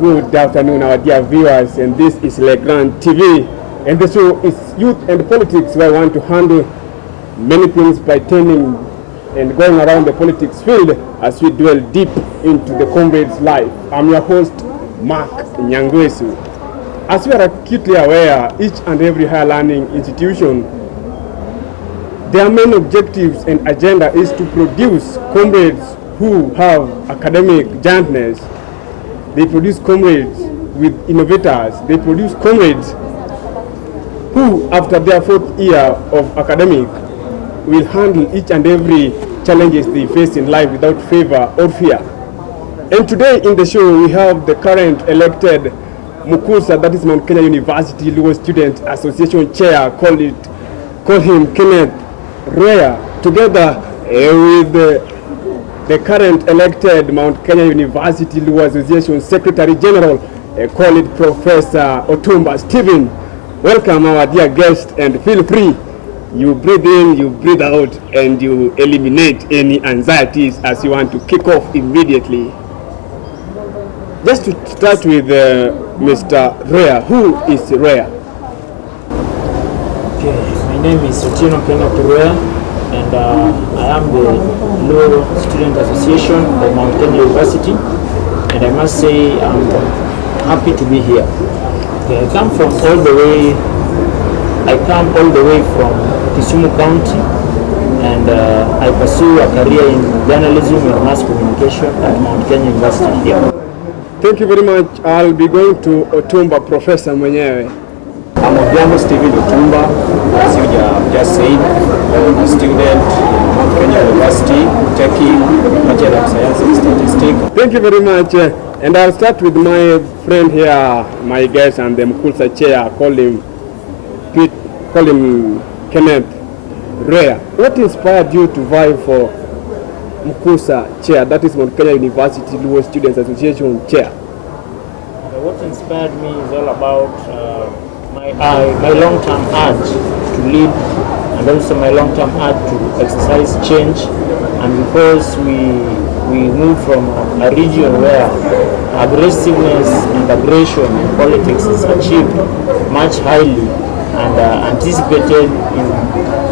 Good afternoon, our dear viewers, and this is GRAN TV, and the show is Youth and Politics, where I want to handle many things by turning and going around the politics field as we dwell deep into the Comrades Life. I'm your host, Mark Nyangwesu. As we are acutely aware, each and every higher learning institution, their main objectives and agenda is to produce comrades who have academic giantness. They produce comrades with innovators. They produce comrades who, after their 4th year of academic, will handle each and every challenges they face in life without favor or fear. And today in the show, we have the current elected MKULSA, that is Mount Kenya University Law Student Association Chair, call him Kenneth Rwea, together with the current elected Mount Kenya University Law Association Secretary General, call it Professor Otumba Stephen. Welcome, our dear guest, and feel free. You breathe in, you breathe out, and you eliminate any anxieties as you want to kick off immediately. Just to start with Mr. Rwea. Who is Rwea? Okay, my name is Kenneth Rwea, and I am the Law Student Association of Mount Kenya University, and I must say I'm happy to be here. Okay, I come all the way from Kisumu County, and I pursue a career in journalism and mass communication at Mount Kenya University here. Thank you very much. I'll be going to Otumba, Professor mwenyewe. I'm Otumba Stephen Otumba, as you just said, a student at Mount Kenya University, taking Bachelor of Science in Statistics. Thank you very much. And I'll start with my friend here, my guest and the MKULSA chair, call him Kenneth Rwea. What inspired you to vie for MKULSA chair, that is Mount Kenya University Law Students Association chair? What inspired me is all about my long-term urge to lead, and also my long-term urge to exercise change. And because we move from a region where aggressiveness and aggression in politics is achieved much highly and anticipated in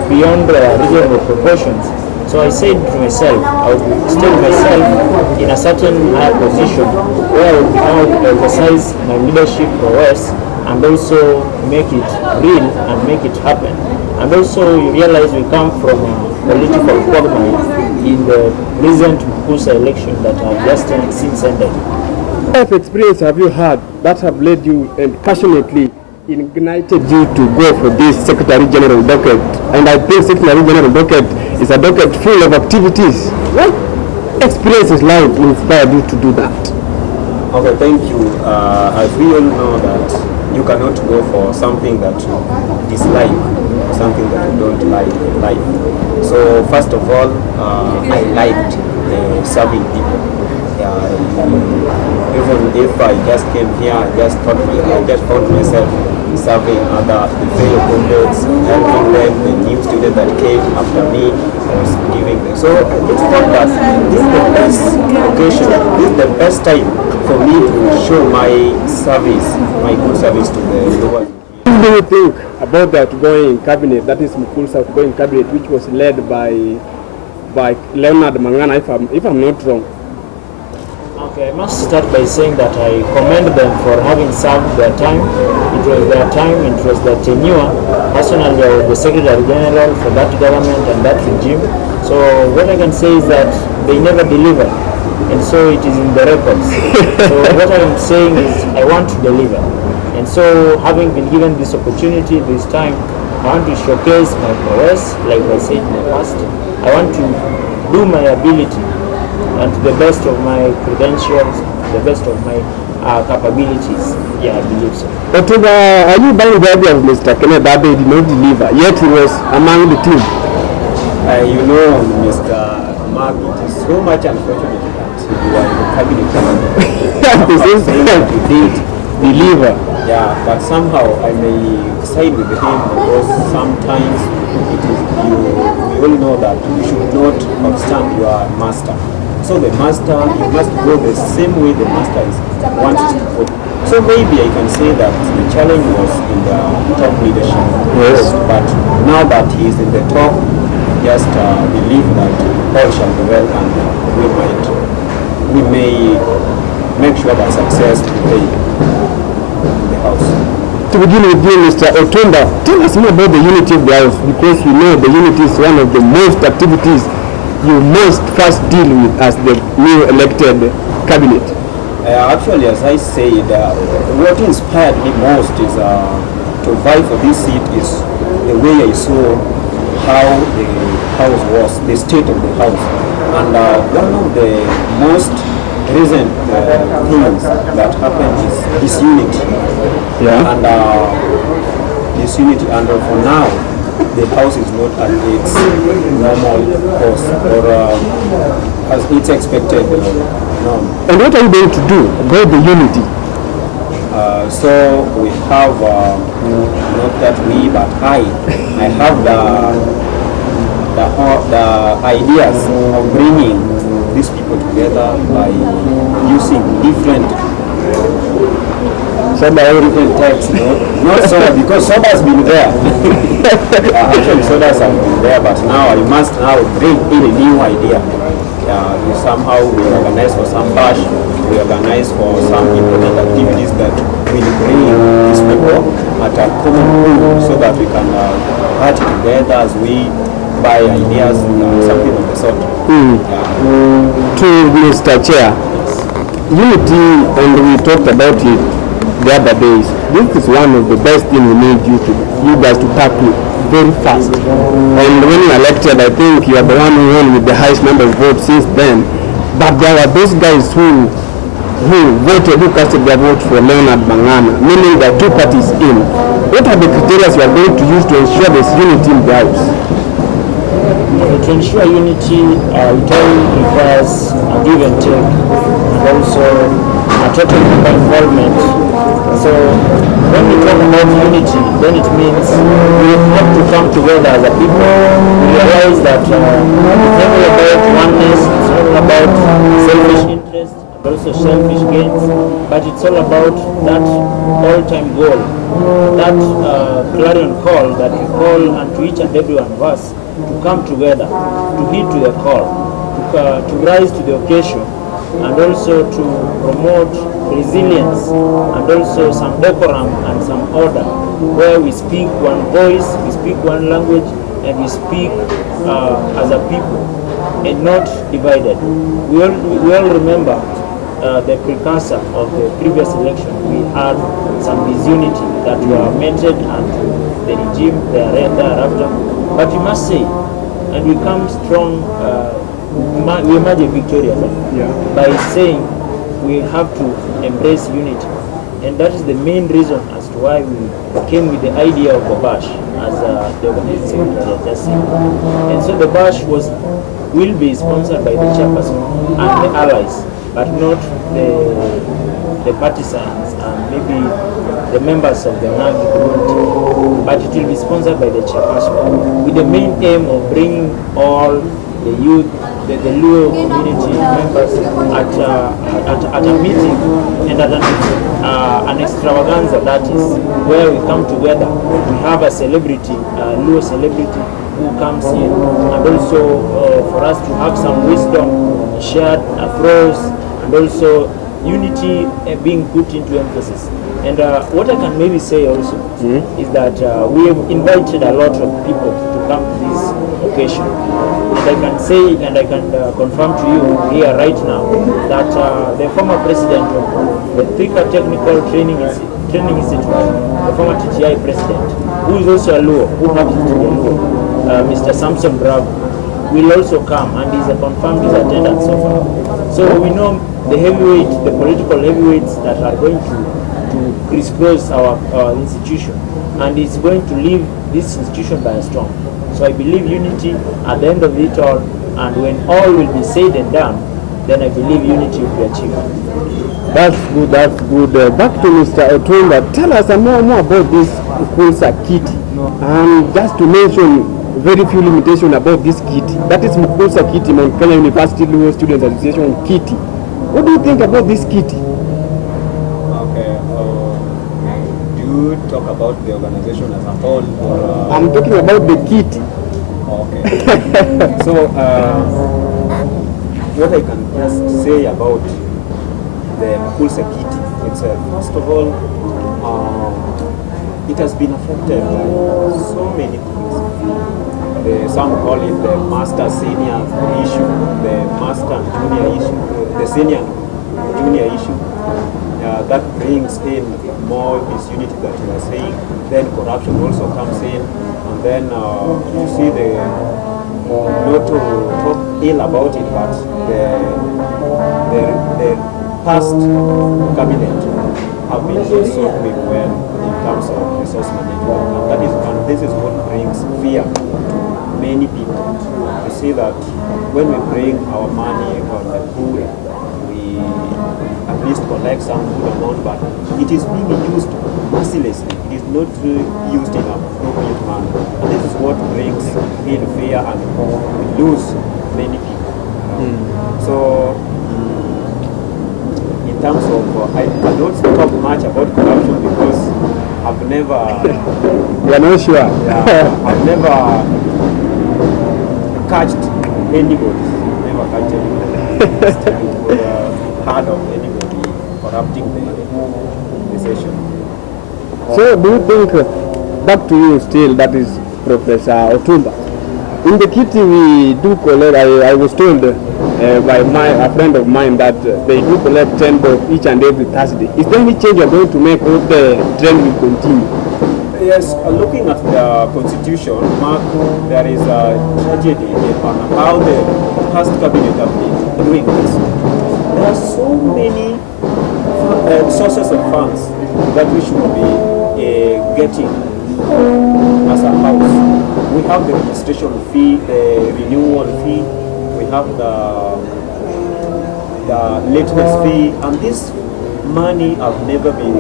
beyond reasonable proportions. So I said to myself, I would stay myself in a certain higher position where I would be able to exercise my leadership prowess and also make it real and make it happen. And also you realize we come from a political quagmire in the recent MKULSA election that have just since ended. What type of experience have you had that have led you and passionately ignited you to go for this Secretary General docket? And I think Secretary General docket is a docket full of activities. What experiences life inspired you to do that? Okay, thank you. As we all know that you cannot go for something that you dislike, something that you don't like in life. So first of all, I liked serving people. Even if I just came here, I just found myself serving the fellow comrades, helping them, the new students that came after me, I was giving them. So I just thought that this is the best occasion, this is the best time for me to show my service, my good service to the world. What do you think about that going cabinet, that is MKULSA going cabinet, which was led by Leonard Mangana, if I'm not wrong? Okay, I must start by saying that I commend them for having served their time. It was their time, it was their tenure. Personally, I was the Secretary General for that government and that regime. So what I can say is that they never delivered, and so it is in the records. So what I'm saying is I want to deliver. And so having been given this opportunity this time, I want to showcase my prowess, like I said in the past. I want to do my ability and to the best of my credentials, the best of my capabilities. Yeah, I believe so. But are you buying the idea of Mr. Kenneth that they did not deliver, yet he was among the team? You know, Mr. Mark, it is so much unfortunate that you are in the cabinet. At the same time, you did deliver. Yeah, but somehow I may side with him because sometimes it is we all know that you should not obstruct your master. So the master, you must go the same way the master wants to go. So maybe I can say that the challenge was in the top leadership. Yes. But now that he is in the top, just believe that all shall be well, and we may make sure that success will be in the house. To begin with you, Mr. Otumba, tell us more about the unity of the house, because we know the unity is one of the most activities you must first deal with as the new elected cabinet. Actually, as I said, what inspired me most is to vie for this seat is the way I saw how the house was, the state of the house. And one of the most recent things that happened is disunity. Yeah. And disunity, and for now, the house is not at its normal course or as it's expected. And what are you going to do about the unity? So we have, not that we, but I have the ideas of bringing these people together by using different types, not soda, because soda has been there. Actually, sodas have been there, but now I must now bring in a new idea. Somehow we organize for some bash, we organize for some important activities that will bring these people at a common pool so that we can party together as we buy ideas, something of the sort. To Mr. Chair, unity, and we talked about it the other days, this is one of the best things we need you guys to tackle very fast. And when you elected, I think you are the one who won with the highest number of votes since then. But there were those guys who casted their vote for Leonard Mangana, meaning there are two parties in. What are the criteria you are going to use to ensure there's unity in the house? To ensure unity, it all requires a give and take, and also a total member involvement. So when we talk about unity, then it means we have to come together as a people. We realize that it's never about oneness, it's not about selfish interest and also selfish gains, but it's all about that all-time goal, that clarion call that we call unto each and every one of us to come together, to heed to the call, to rise to the occasion, and also to promote resilience and also some decorum and some order, where we speak one voice, we speak one language, and we speak as a people and not divided. We all remember the precursor of the previous election. We had some disunity that were meted unto the regime thereafter. But we must say, and we come strong, we emerge victorious by saying we have to embrace unity. And that is the main reason as to why we came with the idea of the bash, as the organization just said. And so the bash will be sponsored by the chairperson and the allies, but not the partisans and maybe the members of the NAG community, but it will be sponsored by the chairperson with the main aim of bringing all the youth, the Luo community members at a meeting and at an extravaganza, that is where we come together. We have a celebrity, Luo celebrity who comes in, and also for us to have some wisdom shared across, and also unity being put into emphasis. And what I can maybe say also is that we have invited a lot of people to come to this occasion. And I can say, and I can confirm to you here right now, that the former president of the Thika Technical Training Institute, the former TTI president, who is also a Luo, who happens to be a Luo, Mr. Samson Bravo, will also come, and he's confirmed his attendance so far. So we know the heavyweight, the political heavyweights that are going to crisscross our institution, and it's going to leave this institution by a storm. So I believe unity at the end of it all, and when all will be said and done, then I believe unity will be achieved. That's good, that's good. Back to Mr. Otumba, tell us more about this MKULSA kit. Just to mention very few limitations about this kitty. That is MKULSA kitty, Mount Kenya University Law Students Association kitty. What do you think about this kitty? Okay. Do you talk about the organization as a whole, or? I'm talking about the kitty. Okay. So, what I can just say about the MKULSA kitty itself, first of all, it has been affected by so many things. Some call it the master senior issue, the master and junior issue, the senior and junior issue. That brings in more disunity that you are saying. Then corruption also comes in, and then you see the not to talk ill about it, but the past cabinet have been also doing well in terms of resource management, and that is one. This is what brings fear to many people. You see that when we bring our money from the pool, we at least collect some good amount, but it is being used mercilessly. It is not used in a appropriate manner. And this is what brings in fear, and we lose many people. So, in terms of, I cannot talk much about corruption because I've never. You are not sure? Yeah, I've never catched anybody. Never catched anybody. Heard of anybody corrupting the session. So do you think, back to you still, that is Professor Otumba, in the kitty we do collect, I was told by a friend of mine that they do collect 10 bob each and every Thursday. Is there any change you are going to make, or the trend will continue? Yes, looking at the constitution, Mark, there is a tragedy on how the past cabinet have been doing this. There are so many sources of funds that we should be getting as a house. We have the registration fee, the renewal fee, we have the lateness fee, and this money have not been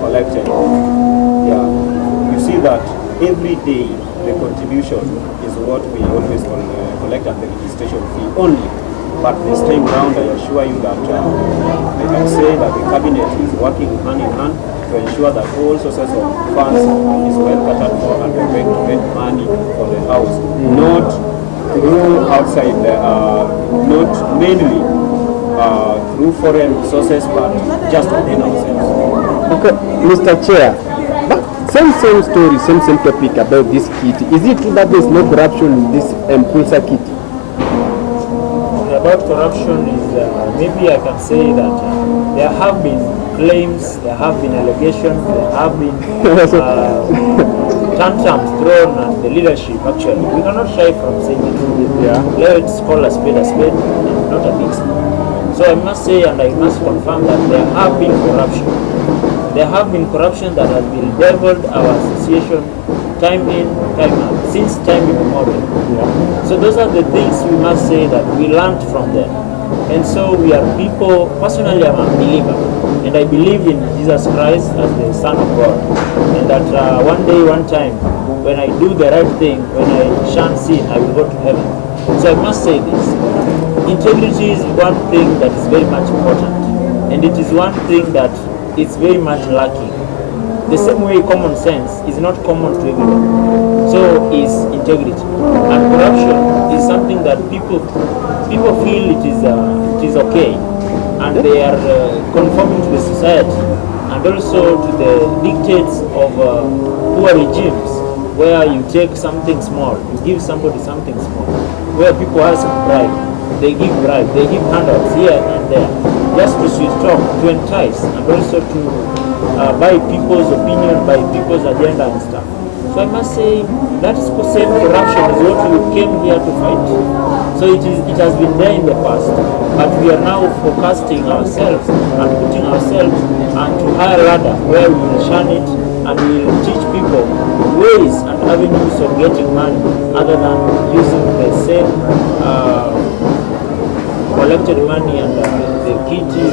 collected. Yeah, you see that every day the contribution is what we always collect at the registration fee only. But this time round, I assure you that I can say that the cabinet is working hand in hand to ensure that all sources of funds is well catered for, and we're going to get money for the house, not through outside, not mainly through foreign sources, but just within ourselves. Okay, Mr. Chair, same story, same topic about this kitty. Is it true that there is no corruption in this MKULSA kitty? About corruption is, maybe I can say that there have been claims, there have been allegations, there have been tantrums thrown at the leadership. Actually, we cannot shy from saying it. Yeah. Let's call a spade, and not a big spade. So I must say, and I must confirm, that there have been corruption. There have been corruption that has been bedeviled our association time in, time out, since time immemorial. Yeah. So those are the things we must say that we learned from them. And so we are people, personally I'm a believer, and I believe in Jesus Christ as the Son of God. And that one day, one time, when I do the right thing, when I shun sin, I will go to heaven. So I must say this. Integrity is one thing that is very much important. And it is one thing that is very much lacking. The same way common sense is not common to everyone. So is integrity. And corruption is something that people feel it is okay, and they are conforming to the society and also to the dictates of poor regimes, where you take something small, you give somebody something small, where people ask bribe, they give handouts here and there, just to sweet talk, to entice, and also to by people's opinion, by people's agenda and stuff. So I must say that same corruption is what we came here to fight. So it has been there in the past, but we are now forecasting ourselves and putting ourselves onto higher ladder, where we will shun it and we will teach people ways and avenues of getting money other than using the same collected money and the kitty,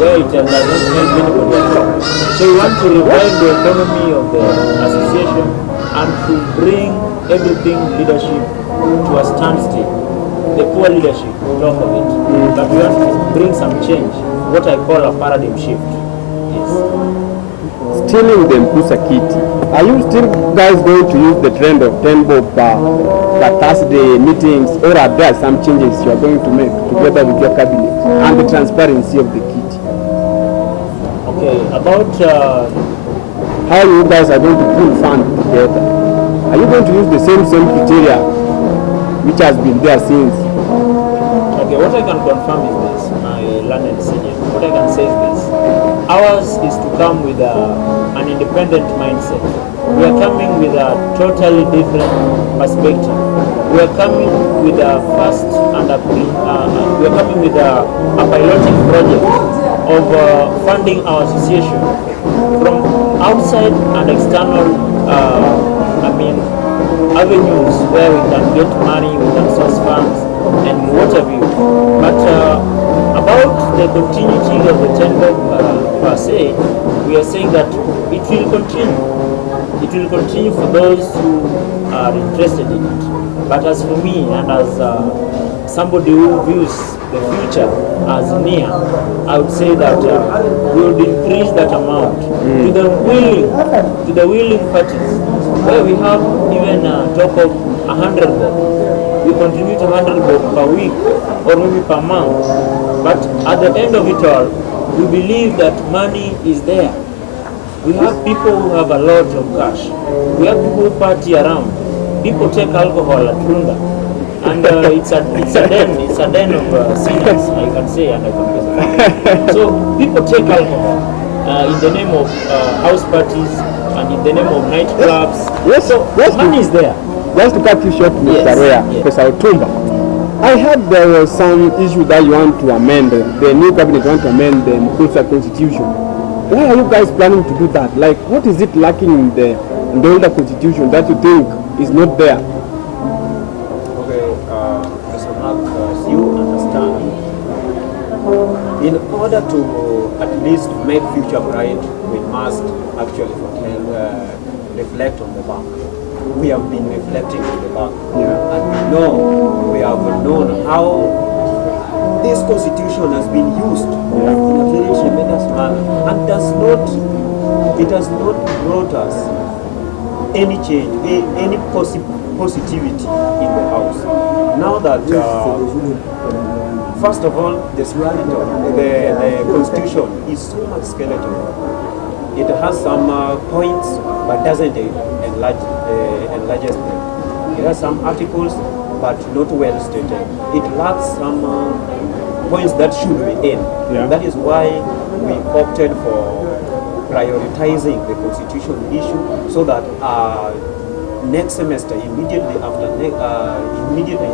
where it does not help anybody at all. So we want to revive the economy of the association, and to bring everything leadership to a standstill. The poor leadership, talk of it. But we want to bring some change, what I call a paradigm shift. Yes. Stealing the MKULSA kitty. Are you still guys going to use the trend of 10 bob per Thursday meetings, or are there some changes you are going to make together with your cabinet and the transparency of the kitty? Okay, about how you guys are going to pull funds together. Are you going to use the same criteria which has been there since? Okay, what I can confirm is this, my learned senior. What I can say is this. Ours is to come with an independent mindset. We are coming with a totally different perspective. We are coming with a first and we are coming with a piloting project of funding our association from outside and external avenues where we can get money, we can source funds and what have you. But about the continuity of the 10 bob per se, we are saying that it will continue. It will continue for those who are interested in it. But as for me and as somebody who views the future as near, I would say that we would increase that amount to the willing parties, where we have even talk of 100 bob. We contribute 100 bob per week or maybe per month. But at the end of it all, we believe that money is there. We have people who have a lot of cash. We have people who party around. People take alcohol at Runda. And it's a den of sinners, I can say, and I can say. So people take alcohol in the name of house parties and in the name of nightclubs. Yes, so yes, money is there. Just to cut you short, Mr. Roya, Professor Otumba. I heard there was some issue that you want to amend, the new cabinet want to amend the MKULSA constitution. Why are you guys planning to do that? Like, what is it lacking in the older constitution that you think is not there? Okay, Mr. Mark, as you understand, in order to at least make future bright, we must actually reflect on the back. We have been reflecting on the back, and we have known how this constitution has been used in a very tremendous manner, and it has not brought us any change, any positivity in the house. Now that, first of all, the skeleton, the constitution is so much skeleton. It has some points, but doesn't enlarges them. It has some articles, but not well stated. It lacks some points that should be in. Yeah. That is why we opted for prioritizing the constitution issue, so that next semester, immediately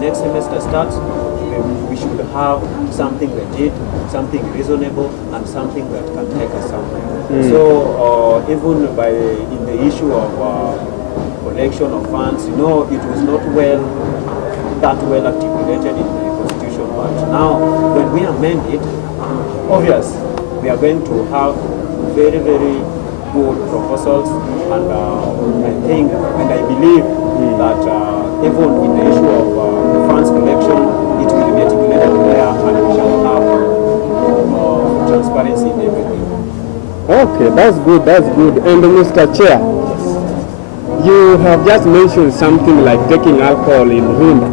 next semester starts, we should have something legit, something reasonable, and something that can take us somewhere. So even in the issue of collection of funds, it was not that well articulated in the constitution. But now, when we amend it, obvious, we are going to have very, very good proposals, and I think and I believe that even in the issue of funds collection, it will be articulated there, and we shall have transparency in everything. Okay, that's good, that's good. And Mr. Chair, you have just mentioned something like taking alcohol in Runda.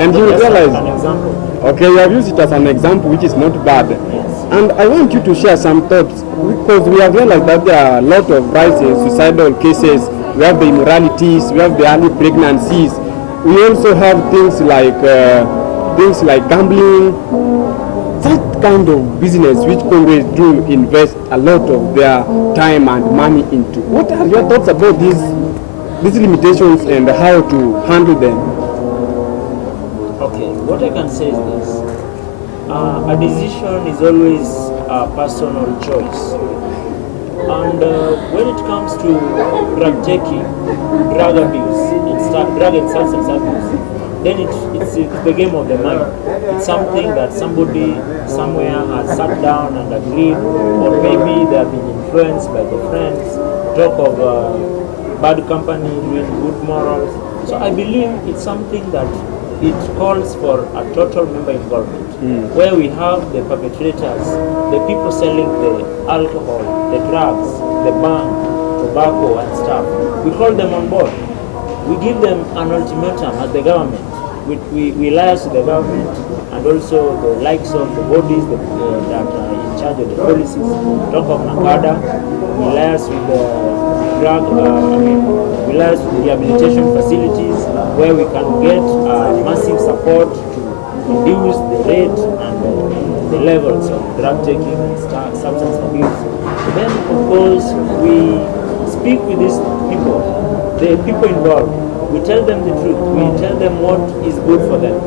And you realize, an example. Okay, you have used it as an example, which is not bad. Yes. And I want you to share some thoughts, because we have realized that there are a lot of rising suicidal cases. We have the immoralities, we have the early pregnancies. We also have things like gambling, that kind of business which Congress do invest a lot of their time and money into. What are your thoughts about these limitations and how to handle them? Okay, what I can say is this. A decision is always a personal choice. And when it comes to drug taking, drug abuse, drug and substance abuse, then it's the game of the mind. It's something that somebody somewhere has sat down and agreed, or maybe they have been influenced by the friends, talk of bad company doing good morals. So I believe it's something that it calls for a total member involvement, where we have the perpetrators, the people selling the alcohol, the drugs, the bang, tobacco and stuff. We call them on board. We give them an ultimatum as the government. We liaise with the government and also the likes of the bodies that are in charge of the policies. Talk of NACADA, we liaise with the drug, we liaise with rehabilitation facilities where we can get massive support to reduce the rate and the levels of drug taking and substance abuse. Then, of course, we speak with these people, the people involved. We tell them the truth. We tell them what is good for them.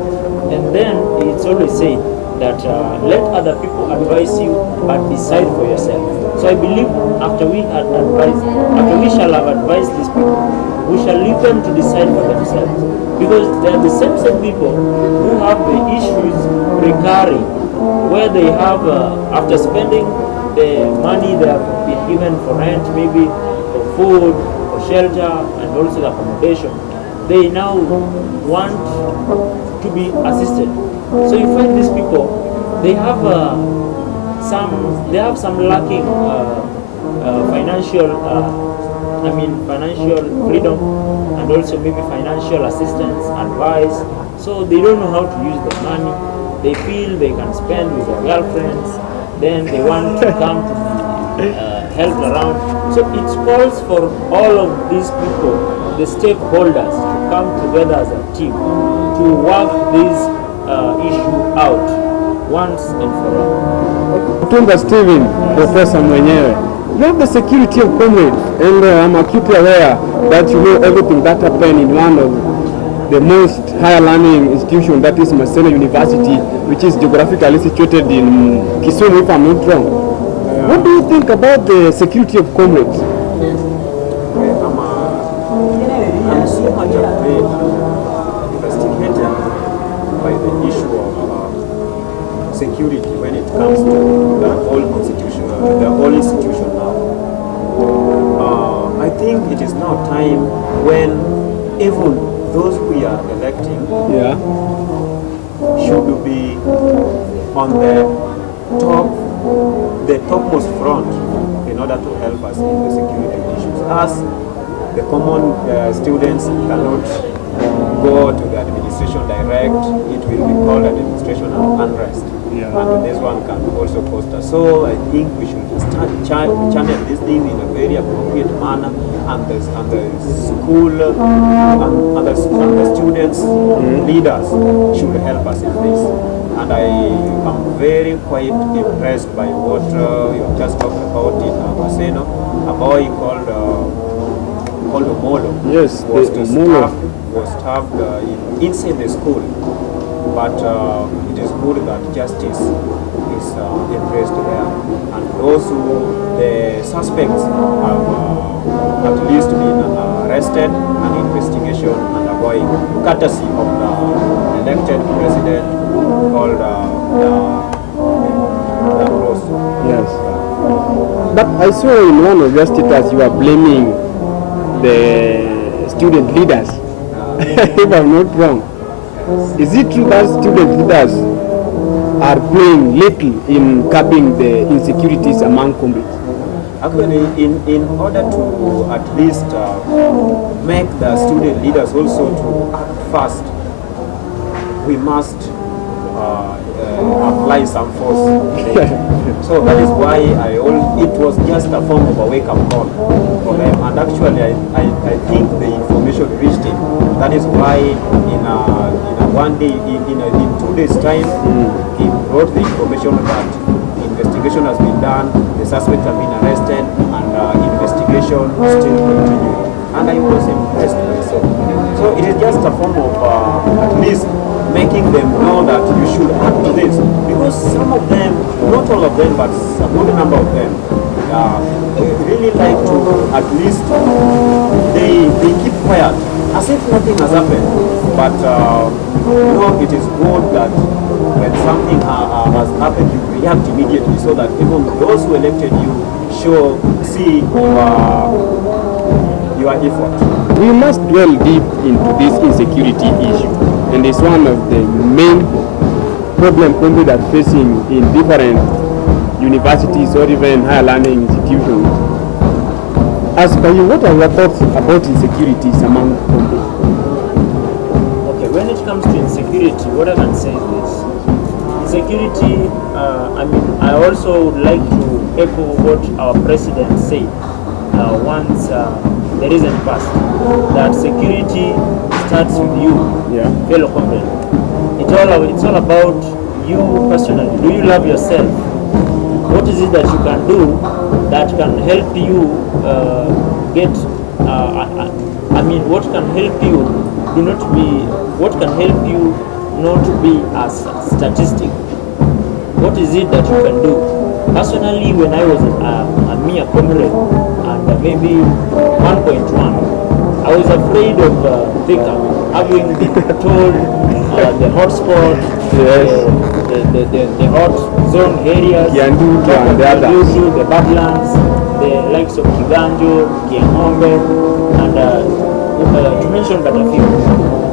And then it's always said that let other people advise you, but decide for yourself. So I believe after we shall have advised these people, we shall leave them to decide for themselves. Because they are the same people who have the issues recurring, where they have, after spending the money they have been given for rent, maybe for food, for shelter, and also the accommodation, they now want to be assisted. So you find these people, they have some lacking financial freedom, and also maybe financial assistance, advice. So they don't know how to use their money. They feel they can spend with their girlfriends, then they want to come to be helped around. So it calls for all of these people, the stakeholders, to come together as a team to work this issue out once and for all. Tumba Steven, Professor mwenyewe. You have the security of Comrades, and I'm acutely aware that you know everything that happened in one of the most higher learning institution, that is Maseno University, which is geographically situated in Kisumu, if I'm not wrong. What do you think about the security of Comrades? I'm so much afraid investigated by the issue of security when it comes to the whole constitution, the whole institution now. I think it is now time when even those we are electing should be on the topmost front in order to help us in the security issues. As the common students cannot go to the administration direct, it will be called administration unrest. And this one can also cost us. So I think we should start channel this thing in a very appropriate manner, and the school and the students, leaders should help us in this. And I am very quite impressed by what you just talked about in Maseno, a boy called Omolo. Yes, was stabbed inside the school. But it is good that justice is embraced there, and those the suspects have at least been arrested and investigation undergoing, courtesy of the elected president called the Rose. Yes. But I saw in one of your status you are blaming the student leaders, if I'm not wrong. Is it true that student leaders are playing little in curbing the insecurities among comrades? Actually, in order to at least make the student leaders also to act fast, we must apply some force. So that is why it was just a form of a wake-up call for them. And actually, I think the information reached him. That is why in one day, in 2 days' time, he brought the information that investigation has been done, the suspects have been arrested, and investigation still continuing. And I was impressed myself. So it is just a form of at least making them know that you should act to this. Because some of them, not all of them, but a good number of them, really like to at least, they keep quiet, as if nothing has happened. But it is good that when something has happened, you react immediately, so that even those who elected you see your effort. We must dwell deep into this insecurity issue, and it's one of the main problems countries are facing in different universities or even higher learning institutions. As per you, what are your thoughts about insecurities among countries? Okay, when it comes to insecurity, what I can say is this. Insecurity, I also would like to echo what our president said once the reason passed, that security starts with you, fellow comrade. It's all about you personally. Do you love yourself? What is it that you can do that can help you what can help you what can help you not be a statistic? What is it that you can do? Personally, when I was a mere comrade and maybe 1.1, I was afraid of Thika, having been told the hotspot, the hot zone areas, the badlands, the likes of Kiganjo, Kiengombe, and to mention but a few.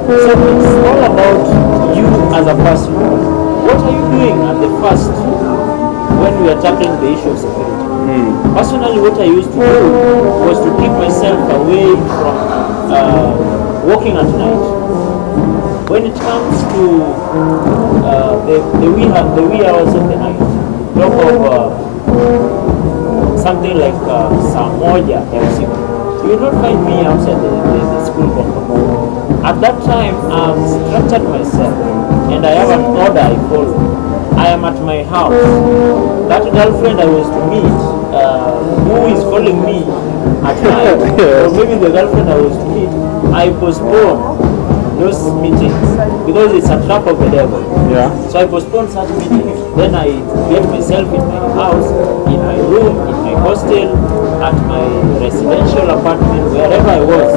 So it's all about you as a person. What are you doing at the first when we are tackling the issue of security? Personally, what I used to do was to keep myself away from walking at night. When it comes to the wee hours of the night, talk of something like saa moja ya usiku, you will not find me outside the school compound. At that time, I've structured myself and I have an order I follow. I am at my house. That girlfriend I was to meet, who is calling me at night, or maybe the girlfriend I was to meet, I postpone those meetings because it's a trap of the devil. So I postpone such meetings. Then I get myself in my house, in my room, in my hostel, at my residential apartment, wherever I was.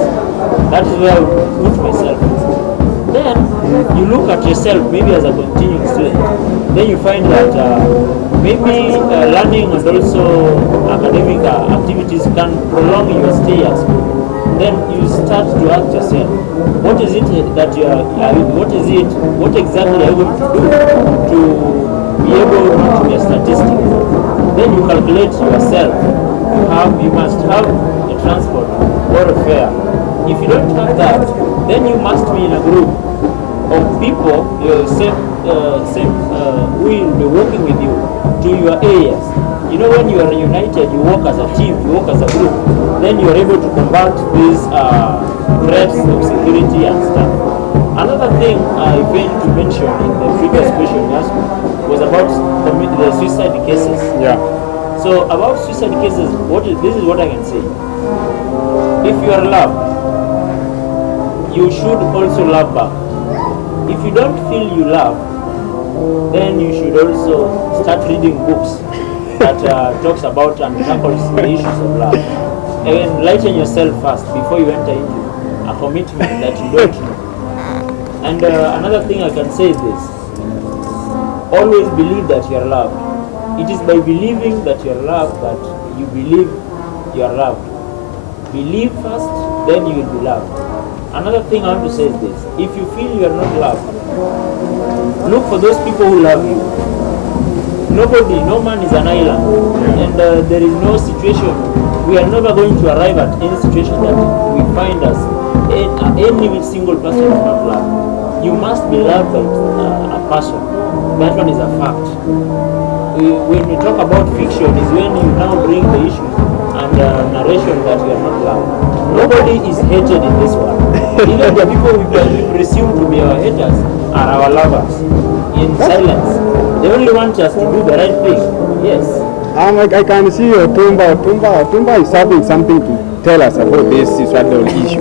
That is where I would put myself. Then you look at yourself, maybe as a continuing student. Then you find that maybe learning and also academic activities can prolong your stay at school. Then you start to ask yourself, what is it that what exactly are you going to do to be able to be a statistic? Then you calculate yourself. You must have a transport or a fare. If you don't have that, then you must be in a group of people who will be working with you to your areas. You know, when you are united, you work as a team, you work as a group, then you are able to combat these threats of security and stuff. Another thing I failed to mention in the previous question you asked was about the suicide cases. So about suicide cases, this is what I can say. If you are loved, you should also love back. If you don't feel you love, then you should also start reading books that talks about and tackles the issues of love. And enlighten yourself first before you enter into a commitment that you don't know. And another thing I can say is this. Always believe that you are loved. It is by believing that you are loved that you believe you are loved. Believe first, then you will be loved. Another thing I want to say is this. If you feel you are not loved, look for those people who love you. No man is an island. And there is no situation. We are never going to arrive at any situation that we find us. Any single person is not loved. You must be loved by a person. That one is a fact. When we talk about fiction, is when you now bring the issues and narration that we are not loved. Nobody is hated in this world. Even the people we presume to be our haters are our lovers. In silence. They only want us to do the right thing. Yes. I can see your Tumba is having something to tell us about this suicidal issue.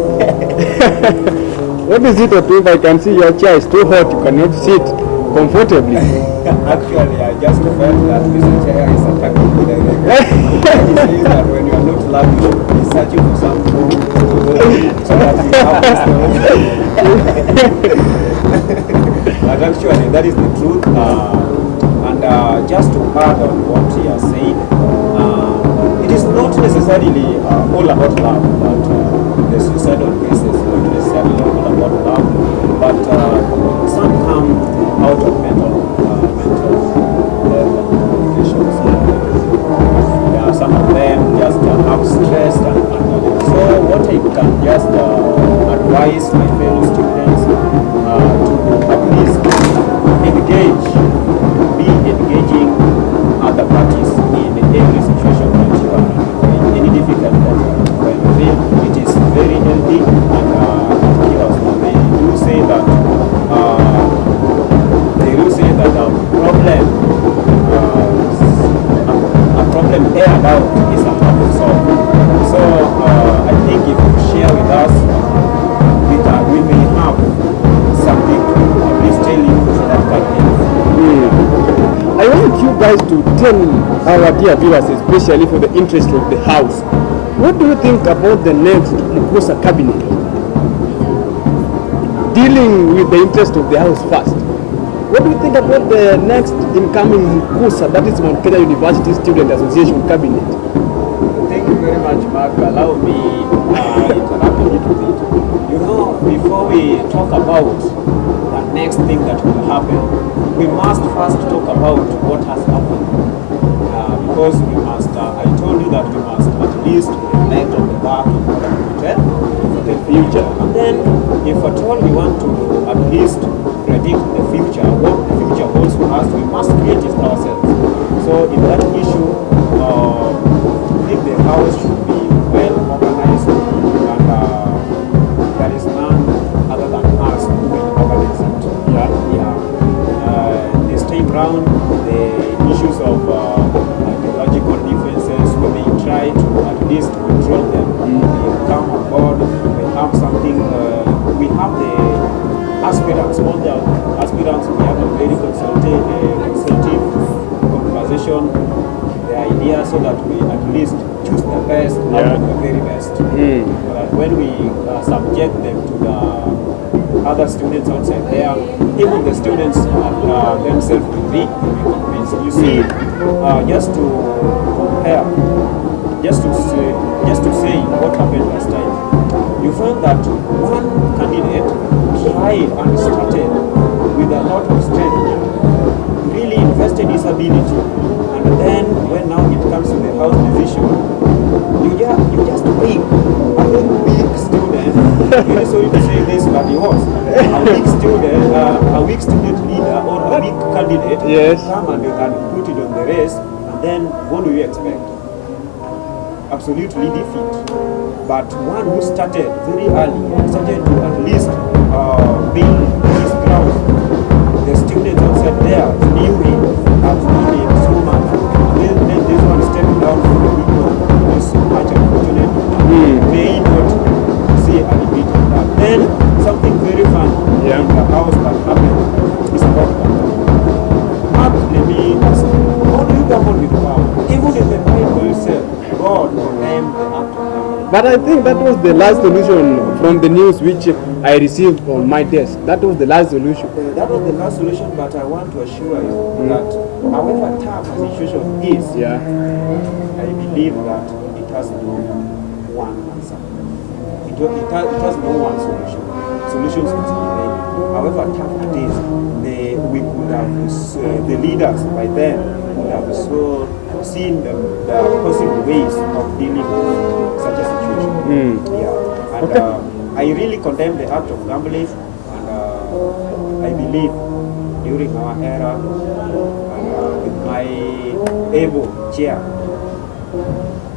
What is it, Tumba? I can see your chair is too hot. You cannot sit comfortably. Actually, I just felt that this chair is attacking me directly. It says that when you are not loved, you should be searching for something so that you have this. But actually, that is the truth. And just to add on what he has said, it is not necessarily all about love, but the suicidal cases, not necessarily all about love, but some come out of mental health conditions. Some of them just have stress and so what I can just advise my fellow students to at least be engaging other parties in every situation that you are in, any difficult that when you feel it is very healthy and cures. They do say that a problem aired out is a problem solved. So I think if you share with us, we may have something to at least tell you that can help. I want you guys to tell our dear viewers, especially for the interest of the house, what do you think about the next MKULSA cabinet? Dealing with the interest of the house first. What do you think about the next incoming MKULSA, that is Mount Kenya University Student Association cabinet? Thank you very much, Mark. Allow me interrupt a little bit. You know, before we talk about the next thing that will happen, we must first talk about what has happened. Because we must, I told you that we must at least reflect on the back of what happened for the future. And then, if at all we want to at least predict the future, what the future holds for us, we must create it ourselves. So in that issue, I think the house should be well organized, and there is none other than us who will organize it. This time round, the issues of ideological differences, we may try to at least control them. We come on board, we have something, we have the aspirants, all the aspirants, we have a very consultative conversation, the idea so that we at least choose the best out of the very best. When we subject them to the other students outside there, even the students themselves will be convinced. You see, just to compare, just to say what happened last time, you find that one candidate tried and started with a lot of strength, really invested his ability, and then when now it comes to the house decision, you just weak, a very weak student. Very sorry to say this, but he was a weak student leader or a weak candidate. Yes. Come and put it on the race, and then what do you expect? Absolutely defeat. But one who started very early, started to at least build his ground. The students outside there knew him, have known him so much. And then this one stepped down from the window. It was so much unfortunate. May not see a repeat of that. Then something very fun in the house that happened is about Mark, let me ask you, how do you gamble with power? Even in the Bible itself, God condemned the act of gambling. But I think that was the last solution from the news which I received on my desk. That was the last solution. That was the last solution, but I want to assure you that however tough the situation is, I believe that it has no one answer. It has no one solution. Solutions must be made. However tough it is, we could have, the leaders by then would have seen the possible ways of dealing with such a situation. And I really condemn the act of gambling, and I believe during our era, with my able chair,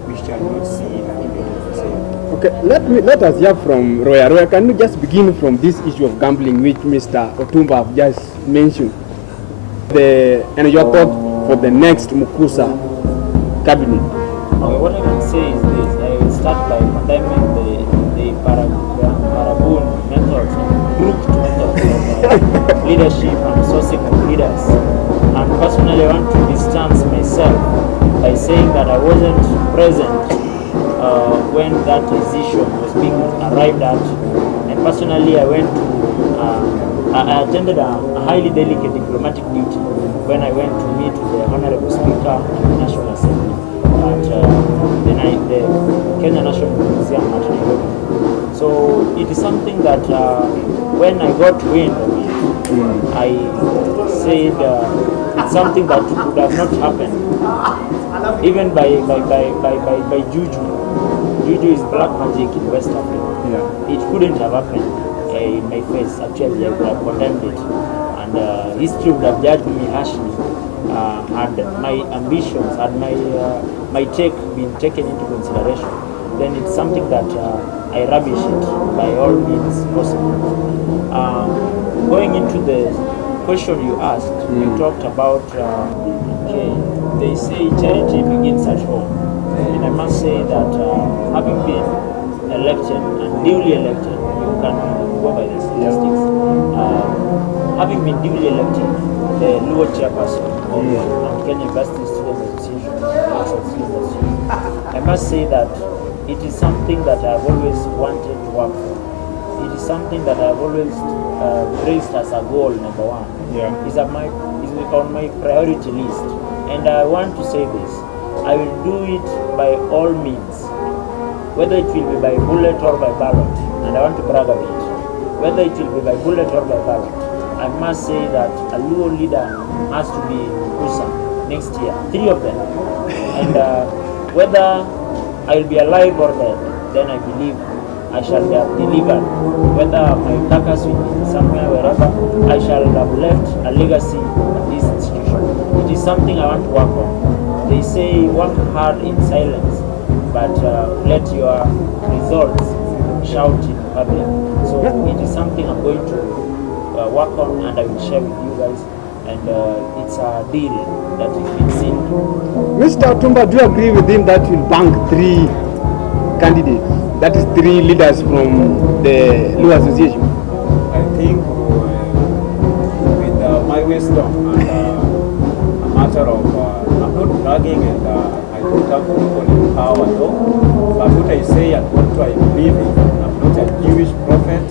we shall not see anything of the same. Okay, let us hear from Roya. Roya, can you just begin from this issue of gambling which Mr. Otumba have just mentioned? And your thought for the next MKULSA cabinet? Okay, what I can say is this. I will start by condemning the paraboon methods, grouped methods of leadership and sourcing of leaders. And personally, I want to distance myself by saying that I wasn't present when that decision was being arrived at. And personally, I went to, I attended a highly delicate diplomatic duty when I went to meet the Honorable Speaker of the National Assembly at the Kenya National Museum at Nairobi. it is something that when I got wind of it, I said it's something that would have not happened even by juju. Juju is black magic in West Africa. Yeah. It couldn't have happened in my face. Actually, I would have condemned it, and history would have judged me harshly. Had my ambitions, had my take been taken into consideration, then it's something that I rubbish it by all means possible. Going into the question you asked, you talked about they say charity begins at home, and I must say that having been elected and duly elected, you can go by the statistics. Having been duly elected, the Luo chairperson of Mount Kenya University Student Association, I must say that it is something that I've always wanted to work for. It is something that I've always raised as a goal, number one. Yeah. Is on my priority list. And I want to say this, I will do it by all means, whether it will be by bullet or by ballot, and I want to brag a bit. Whether it will be by bullet or by ballot, I must say that a Luo leader has to be MKULSA next year, 3 of them. And whether I will be alive or dead, then I believe I shall have delivered. Whether my carcass will be somewhere, wherever, I shall have left a legacy at this institution. It is something I want to work on. They say work hard in silence, but let your results shout in public. So it is something I'm going to work on, and I will share with you guys. And it's a deal that has been seen. Mr. Otumba, do you agree with him that you'll bank 3 candidates? That is 3 leaders from the Luo Association. I think with my wisdom and a matter of, I'm not bragging, and I don't have people in power though, but what I say and what I believe in, I'm not a Jewish prophet,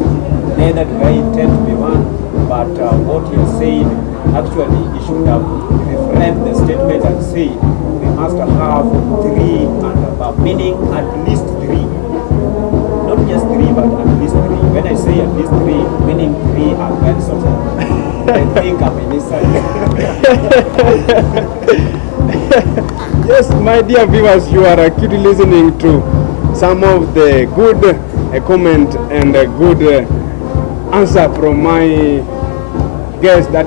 neither do I intend to be one, but what he said, actually he should have reframed the statement and said, we must have 3 and above, meaning at least 3. Not just 3, but at least 3. When I say at least 3, meaning 3 are kinds of I think I'm inside. Yes, my dear viewers, you are acutely listening to some of the good comment and a good answer from my guest, that